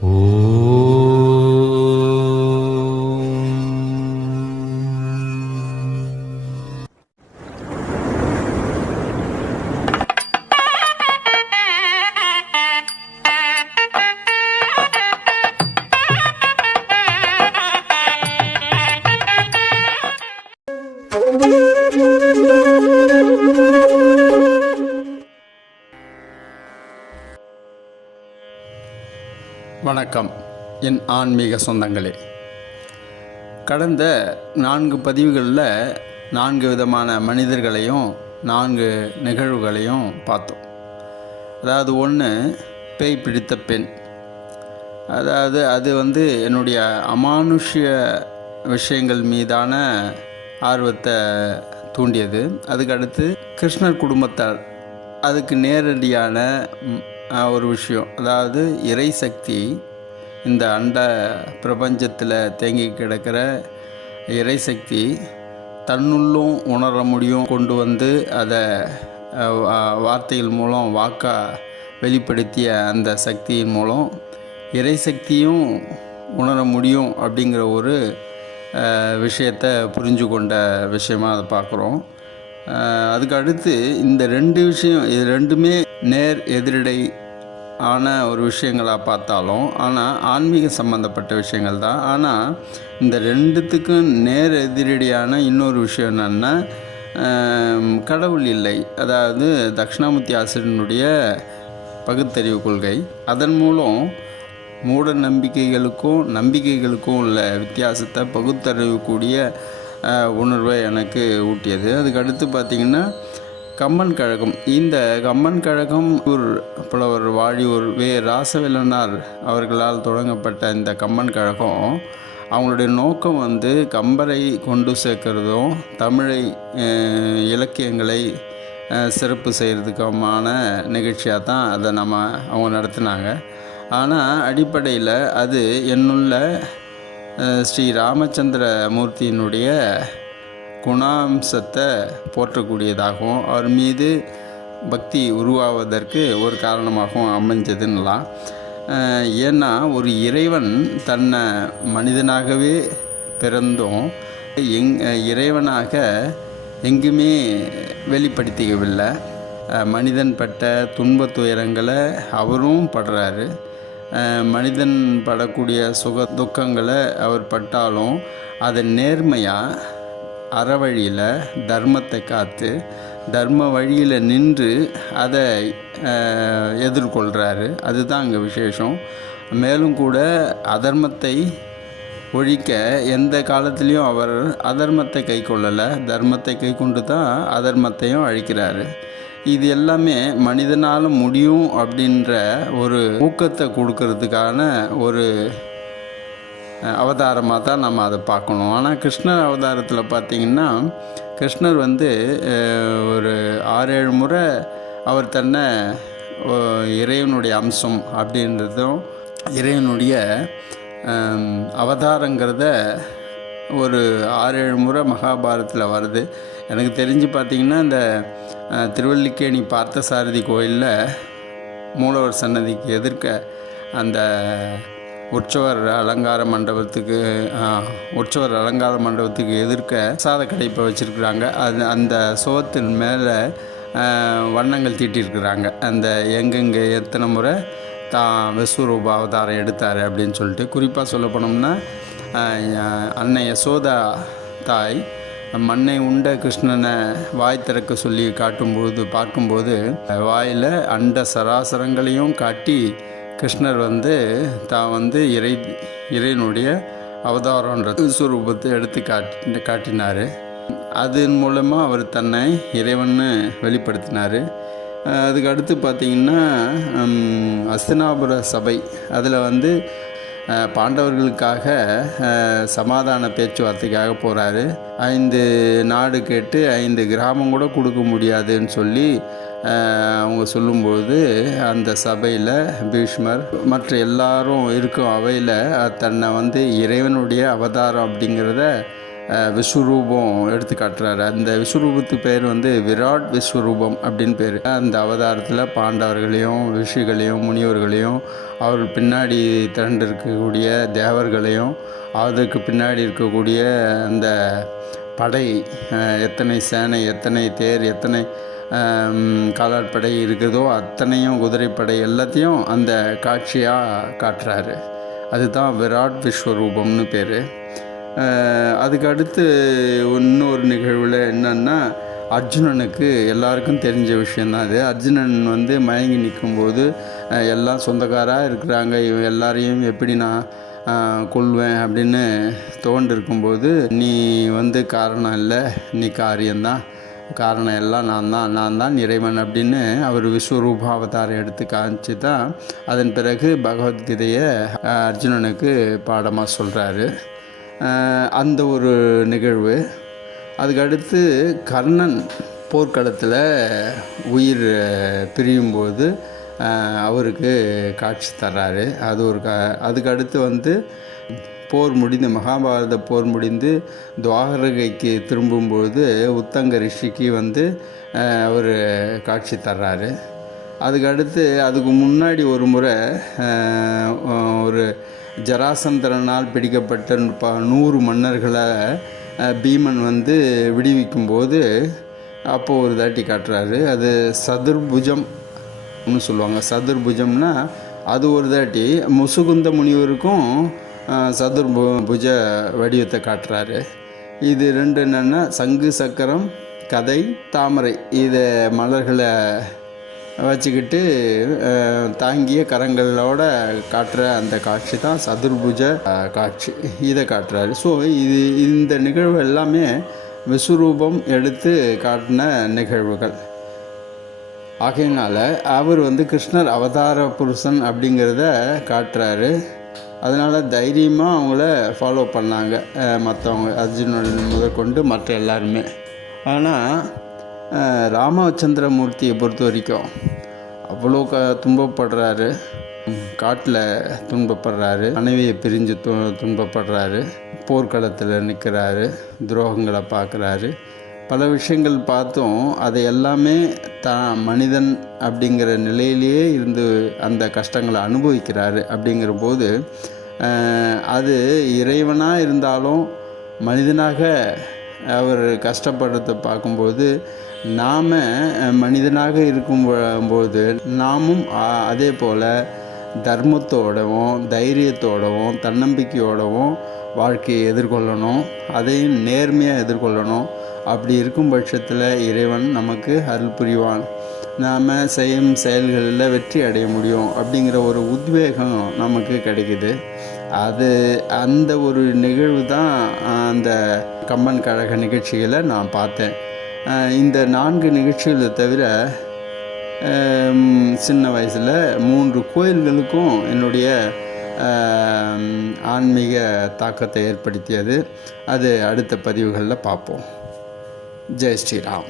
오. வணக்கம். என் ஆன்மீக சொந்தங்களே. கடந்த நான்கு பதிவுகளில் நான்கு விதமான மனிதர்களையும் நான்கு நிகழ்வுகளையும் பார்த்தோம். அதாவது ஒன்று பேய் பிடித்த பெண். அதாவது அது வந்து என்னுடைய அமானுஷ்ய விஷயங்கள் மீதான ஆர்வத்தை தூண்டியது. அதுக்கடுத்து கிருஷ்ணர் குடும்பத்தார். அதுக்கு நேரடியான ஒரு விஷயம். அதாவது இறை சக்தி இந்த அண்ட பிரபஞ்சத்தில் தேங்கி கிடக்கிற இறை சக்தி தன்னுள்ளும் உணர முடியும். கொண்டு வந்து அதை வார்த்தைகள் மூலம் வாக்கா வெளிப்படுத்திய அந்த சக்தியின் மூலம் இறை சக்தியும் உணர முடியும் அப்படிங்கிற ஒரு விஷயத்தை புரிஞ்சு கொண்ட விஷயமாக அதை பார்க்குறோம் அதுக்கு அடுத்து இந்த ரெண்டு விஷயம் இது ரெண்டுமே நேர் எதிரடை ஆன ஒரு விஷயங்களாக பார்த்தாலும் ஆனால் ஆன்மீக சம்மந்தப்பட்ட விஷயங்கள் தான். ஆனால் இந்த ரெண்டுத்துக்கும் நேர் எதிரடியான இன்னொரு விஷயம் என்னென்னா கடவுள் இல்லை. அதாவது தக்ஷணாமூர்த்தி ஆசிரியனுடைய பகுத்தறிவு கொள்கை. அதன் மூலம் மூட நம்பிக்கைகளுக்கும் நம்பிக்கைகளுக்கும் உள்ள வித்தியாசத்தை பகுத்தறிவுக்கூடிய உணர்வை எனக்கு ஊட்டியது. அதுக்கு அடுத்து பார்த்திங்கன்னா கம்மன் கழகம். இந்த கம்மன் கழகம் ஒரு புலவர் வாழியூர் வே. ராசவெல்லனார் அவர்களால் தொடங்கப்பட்ட இந்த கம்மன் கழகம். அவங்களுடைய நோக்கம் வந்து கம்பரை கொண்டு சேர்க்கிறதும் தமிழை இலக்கியங்களை சிறப்பு செய்கிறதுக்குமான நிகழ்ச்சியாக தான் அதை நம்ம அவங்க நடத்தினாங்க. ஆனால் அடிப்படையில் அது என்னுள்ள ஸ்ரீ ராமச்சந்திர மூர்த்தியினுடைய குணாம்சத்தை போற்றக்கூடியதாகவும் அவர் மீது பக்தி உருவாவதற்கு ஒரு காரணமாகவும் அமைஞ்சதுன்னலாம். ஏன்னா ஒரு இறைவன் தன்னை மனிதனாகவே பிறந்தும் எங் இறைவனாக எங்குமே வெளிப்படுத்திக்கவில்லை. மனிதன் பட்ட துன்ப துயரங்களை அவரும் படுறாரு. மனிதன் படக்கூடிய சுக துக்கங்களை அவர் பட்டாலும் அதை நேர்மையாக அறவழியில் தர்மத்தை காத்து தர்ம வழியில் நின்று அதை எதிர்கொள்கிறாரு அதுதான் அங்கே விசேஷம். மேலும் கூட அதர்மத்தை ஒழிக்க எந்த காலத்துலேயும் அவர் அதர்மத்தை கை கொள்ளலை. தர்மத்தை கை கொண்டு தான் அதர்மத்தையும் அழிக்கிறாரு. இது எல்லாமே மனிதனால் முடியும் அப்படின்ற ஒரு ஊக்கத்தை கொடுக்கறதுக்கான ஒரு அவதாரமாக தான் நம்ம அதை பார்க்கணும். ஆனால் கிருஷ்ணர் அவதாரத்தில் பார்த்தீங்கன்னா கிருஷ்ணர் வந்து ஒரு ஆறேழு முறை அவர் தன்னை இறைவனுடைய அம்சம் அப்படின்றதும் இறைவனுடைய அவதாரங்கிறத ஒரு ஆறேழு முறை மகாபாரதத்தில் வருது. எனக்கு தெரிஞ்சு பார்த்தீங்கன்னா இந்த திருவல்லிக்கேணி பார்த்தசாரதி கோயிலில் மூலவர் சன்னதிக்கு எதிர்க்க அந்த உற்சவர் அலங்கார மண்டபத்துக்கு உற்சவர் அலங்கார மண்டபத்துக்கு எதிர்க்க சாத கடைப்பை வச்சுருக்குறாங்க. அது அந்த சுவத்தின் மேலே வண்ணங்கள் தீட்டியிருக்கிறாங்க அந்த எங்கெங்கே எத்தனை முறை தான் விஸ்வரூப அவதாரம் எடுத்தார் அப்படின்னு சொல்லிட்டு குறிப்பாக சொல்ல போனோம்னா அன்னை யசோதா தாய் மண்ணை உண்ட கிருஷ்ணனை வாய் திறக்க சொல்லி காட்டும்போது பார்க்கும்போது வாயில் அண்ட சராசரங்களையும் காட்டி கிருஷ்ணர் வந்து தான் வந்து இறை இறைவனுடைய அவதாரன்ற சுரூபத்தை எடுத்து காட்டி காட்டினார். அதன் மூலமாக அவர் தன்னை இறைவன்னு வெளிப்படுத்தினார். அதுக்கு அடுத்து பார்த்திங்கன்னா அஸ்தினாபுர சபை. அதில் வந்து பாண்டவர்களுக்காக சமாதான பேச்சுவார்த்தைக்காக போகிறாரு ஐந்து நாடு கேட்டு ஐந்து கிராமம் கூட கொடுக்க முடியாதுன்னு சொல்லி அவங்க சொல்லும்போது அந்த சபையில் பீஷ்மர் மற்ற எல்லாரும் இருக்கும் அவையில் தன்னை வந்து இறைவனுடைய அவதாரம் அப்படிங்கிறத விஸ்வரூபம் எடுத்து காட்டுறாரு. அந்த விஸ்வரூபத்துக்கு பேர் வந்து விராட் விஸ்வரூபம் அப்படின்னு பேர். அந்த அவதாரத்தில் பாண்டவர்களையும் ரிஷிகளையும் முனிவர்களையும் அவர்கள் பின்னாடி திரண்டு இருக்கக்கூடிய தேவர்களையும் அதுக்கு பின்னாடி இருக்கக்கூடிய அந்த படை எத்தனை சேனை எத்தனை தேர் எத்தனை காலாட்படை இருக்குதோ அத்தனையும் குதிரைப்படை எல்லாத்தையும் அந்த காட்சியாக காட்டுறாரு. அதுதான் விராட் விஸ்வரூபம்னு பேர். அதுக்கு அடுத்து இன்னொரு நிகழ்வில் என்னென்னா அர்ஜுனனுக்கு எல்லாருக்கும் தெரிஞ்ச விஷயந்தான் அது. அர்ஜுனன் வந்து மயங்கி நிற்கும்போது எல்லாம் சொந்தக்காராக இருக்கிறாங்க இவன் எல்லாரையும் எப்படி நான் கொள்வேன் கொல்வேன் அப்படின்னு தோண்டிருக்கும்போது நீ வந்து காரணம் இல்லை நீ காரியம்தான். காரணம் எல்லாம் நான் தான் நான் தான் இறைவன் அப்படின்னு அவர் விஸ்வரூபாவதாரம் எடுத்து காமிச்சு தான் அதன் பிறகு பகவத்கீதையை அர்ஜுனனுக்கு பாடமாக சொல்கிறாரு அந்த ஒரு நிகழ்வு. அதுக்கடுத்து கர்ணன் போர்க்களத்தில் உயிர் பிரியும்போது அவருக்கு காட்சி தர்றாரு. அது ஒரு க அதுக்கடுத்து வந்து போர் முடிந்து மகாபாரத போர் முடிந்து துவாரகைக்கு திரும்பும்போது உத்தங்க ரிஷிக்கு வந்து அவர் காட்சி தர்றாரு. அதுக்கடுத்து அதுக்கு முன்னாடி ஒரு முறை ஒரு ஜராசந்திரனால் பிடிக்கப்பட்ட ப நூறு மன்னர்களை பீமன் வந்து விடுவிக்கும்போது அப்போது ஒரு தாட்டி காட்டுறாரு. அது சதுர்புஜம்னு சொல்லுவாங்க. சதுர்புஜம்னா அது ஒரு தாட்டி முசுகுந்த முனிவருக்கும் சதுர்பு புஜ வடிவத்தை காட்டுறாரு. இது ரெண்டு என்னென்னா சங்கு சக்கரம் கதை தாமரை. இதை மலர்களை வச்சுக்கிட்டு தாங்கிய கரங்களோட காட்டுற அந்த காட்சி தான் சதுர்புஜ காட்சி. இதை காட்டுறாரு. ஸோ இது இந்த நிகழ்வு எல்லாமே விஸ்வரூபம் எடுத்து காட்டின நிகழ்வுகள். ஆகையினால அவர் வந்து கிருஷ்ணர் அவதார புருஷன் அப்படிங்கிறத காட்டுறாரு. அதனால் தைரியமாக அவங்கள ஃபாலோ பண்ணாங்க. மற்றவங்க அர்ஜுனன் முதற்கொண்டு மற்ற எல்லாருமே. ஆனால் ராமச்சந்திரமூர்த்தியை பொறுத்த வரைக்கும் அவ்வளோ க துன்பப்படுறாரு. காட்டில் துன்பப்படுறாரு. மனைவியை பிரிஞ்சு து துன்பப்படுறாரு. போர்க்களத்தில் நிற்கிறாரு துரோகங்களை பார்க்குறாரு. பல விஷயங்கள் பார்த்தோம். அதை எல்லாமே தான் மனிதன் அப்படிங்கிற நிலையிலேயே இருந்து அந்த கஷ்டங்களை அனுபவிக்கிறாரு அப்படிங்கிற போது அது இறைவனாக இருந்தாலும் மனிதனாக அவர் கஷ்டப்படுறதை பார்க்கும்போது நாம் மனிதனாக இருக்கும்போது நாமும் அதே போல் தர்மத்தோடவும் தைரியத்தோடவும் தன்னம்பிக்கையோடவும் வாழ்க்கையை எதிர்கொள்ளணும். அதையும் நேர்மையாக எதிர்கொள்ளணும். அப்படி இருக்கும் பட்சத்தில் இறைவன் நமக்கு அருள் புரிவான். நாம் செய்யும் செயல்களில் வெற்றி அடைய முடியும் அப்படிங்கிற ஒரு உத்வேகம் நமக்கு கிடைக்குது. அது அந்த ஒரு நிகழ்வு தான் அந்த கம்பன் கழக நிகழ்ச்சிகளை நான் பார்த்தேன். இந்த நான்கு நிகழ்ச்சிகளை தவிர சின்ன வயசில் மூன்று கோயில்களுக்கும் என்னுடைய ஆன்மீக தாக்கத்தை ஏற்படுத்தியது. அது அடுத்த பதிவுகளில் பார்ப்போம். जय श्री राम